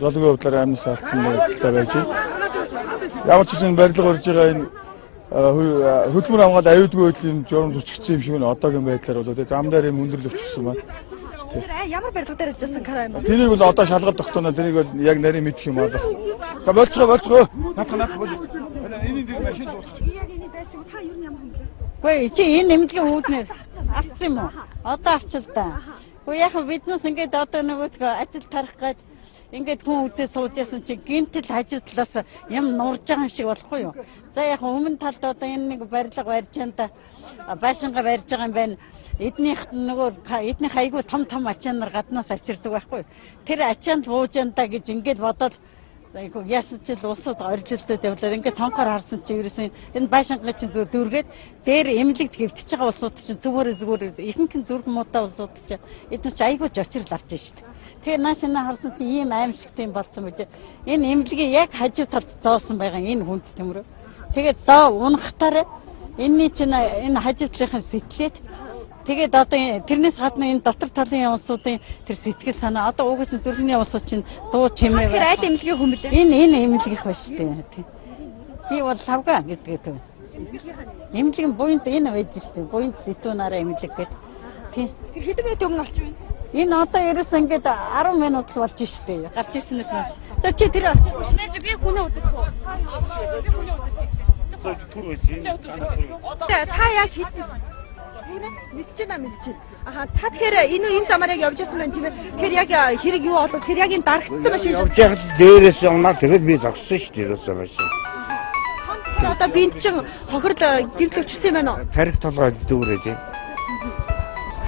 Залуугийн хувьдлаар амнаас алдсан байлтай байж. Ямар ч юм барилга урьж байгаа энэ хөдөлмөр хамгаалалт аюулгүй байдлын журам зөрчигдсөн юм шиг нь одоогийн байдлаар бол зам дээр юм өндөрлөж өгсөн байна. Ямар барилга дээр ажилласан караа юм бэ? Тэрийг бол одоо шалгалт тогтооно. Тэрийг бол яг нарийн мэдэх юм байна. За болцгоо. Наадах бол. Энийг дээр машин суулгач. Яг энэ байцыг та юу юм бэ? Үгүй чи энэ нэмлэгийн үүднээс авсан юм уу? Одоо авчил та. Үгүй яг бизнес ингээд одоо нөгөө ажил тарах гээд ингээд хүн үзээ сууж ясан чи гинтэл хажуу талаас юм нурж байгаа юм шиг болохгүй юу? За яг өмнө талд одоо энэ нэг барилга барьж чанда байшинга барьж байгаа юм байна. Эднийх эднийх айгүй том ачаанаар гаднаас ачирдаг байхгүй. Тэр ачаанд буужанда гэж ингээд бодоод айгүй яасан ч л улсууд орилолтод явлаа. Ингээд цонхоор харсан чи ерөөсөн энэ байшинга чинь дүүргээд дээр эмнэлэгт хэвтэж байгаа улсууд чинь зүгээр ихэнх зүрх муудаа улсууд чинь эдгээр чи айгүй жочрол авч штт. Тэгээ наашина харсан чи ийм аимшигтай юм болсон байж. Энэ эмнэлгийн яг хажуу талд зоосон байгаа энэ хүнд төмрөө. Тэгээд зоо унахтаар энэний чинь энэ хажуу талынхаа сэтлээд тэгээд одоо тэрнээс гадна энэ дотор талын улсуудын тэр сэтгэл санаа одоо угсаа зүрхний улсууд чинь дуу чимээ байна. Тэр аль эмнэлгийн хүн блэ? Энэ эмнэлгийнх ба шүү дээ. Би бол савга гэдэг төв. Эмнэлгийн буйнд энэ байж шүү дээ. Буйнд сэтүүнаараа эмнэлэг гэдэг. Тийм. Тэр хэдэн минут өмнө олчих вэ? Энэ одоо ерөөс ингээд 10 минут л болж шүү дээ. Гарч ирсэнээс хойш. За чи тэр Шинэ би хүнээ үзэхгүй. Би хүнээ үзэхгүй. Түр байж. Та яг хэдэн мэдчихэв. Аха та тэгэхээр энэ замаар яг явж байсан байна тийм ээ. Тэгэхээр яг хэрэг юу болов? Тэр яг энэ дарагдсан машин. Явж яхад дээрээс унаад тэгээд би зогссон шүү дээ ерөөсөө машин. Одоо бинт чин хохирол гимтлөвчсөн юм байна уу? Тарих толгой дүүрэж.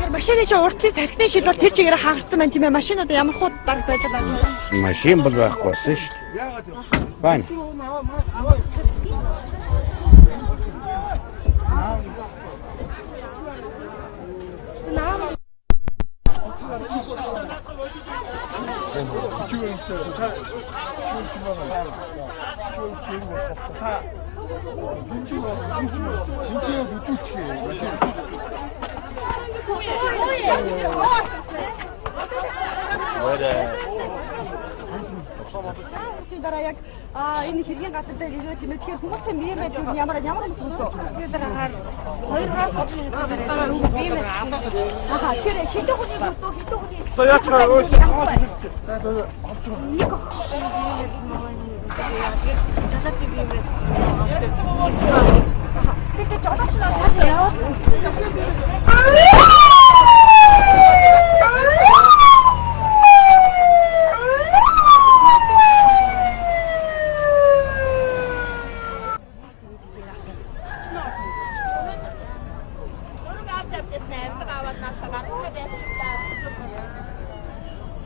Тэр машины чинь уртлын тархины шил бол тэр чигээр хаагцсан байна тийм ээ. Машин одоо ямар хуу дараг байж байгаа юм. Машин бол байхгүй болсон шүү дээ. Байна. Чүгэн дараа яг энэ хэргийн газар дээр ирээд тийм тэгэхээр хүмүүсийн бие байж ямар хүмүүс үүсвэ? Дараагаар 2-оос 3 минутаар бие байж. Аха тэр хэдэн хүний бүрдөө хэдэн хүний. Саяачаа өөс. Тэгтээ жолооч нар цаашаа яваад.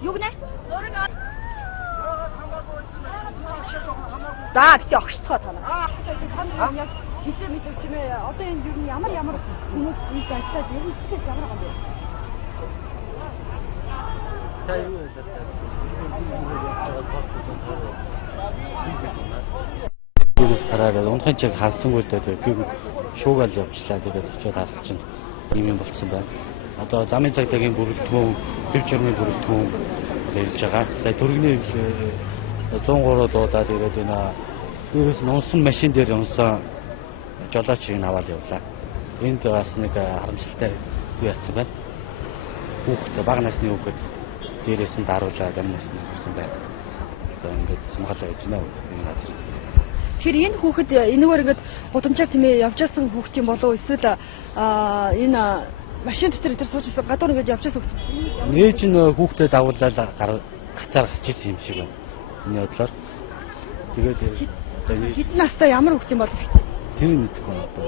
Юу гэнэ? За гэхдээ огшцгоо танаа. Яг хизээ мэдв чимээ одоо энэ юу ямар хүмүүс ийж ажиллаад ер нь ихтэй ямар байгаа юм бэ? Сая юу вэ? Тэрс хараад унтхан чиг халсангүй дээ би шуугаал явчлаа тэгээд очиод хаалт чинь ийм юм болцсон байна. Одоо замын цагдаагийн бүрэлдэхүүн, төв журмын бүрэлдэхүүн хэлж байгаа. За дөрөвний 103 дуудаад ирээд энэ ерөөс нь унсан машин дээр унсан жолоочийг аваад явлаа. Энд бас нэг харамсалтай юу яцсан байна. Хүүхдээ бага насны хүүхэд дээрээс нь даруулаад амнаас нь ирсэн байна. Одоо ингээд хамгаалаа яж нэ энэ газар. Тэгэхээр энэ хүүхэд энэгээр ингээд гудамжаар тийм ээ явж байсан хүүхэд юм болов эсвэл энэ машин дотор тэр суужсэн гадуур ингээд явж байсан хүүхэд. Нээж нь хүүхдэд дагуулаад гацаар гачиж юм шиг байна. Энэ бодлоор тэгээд хэдэн настай ямар хүүхэд юм бол тэр мэдэхгүй байна одоо.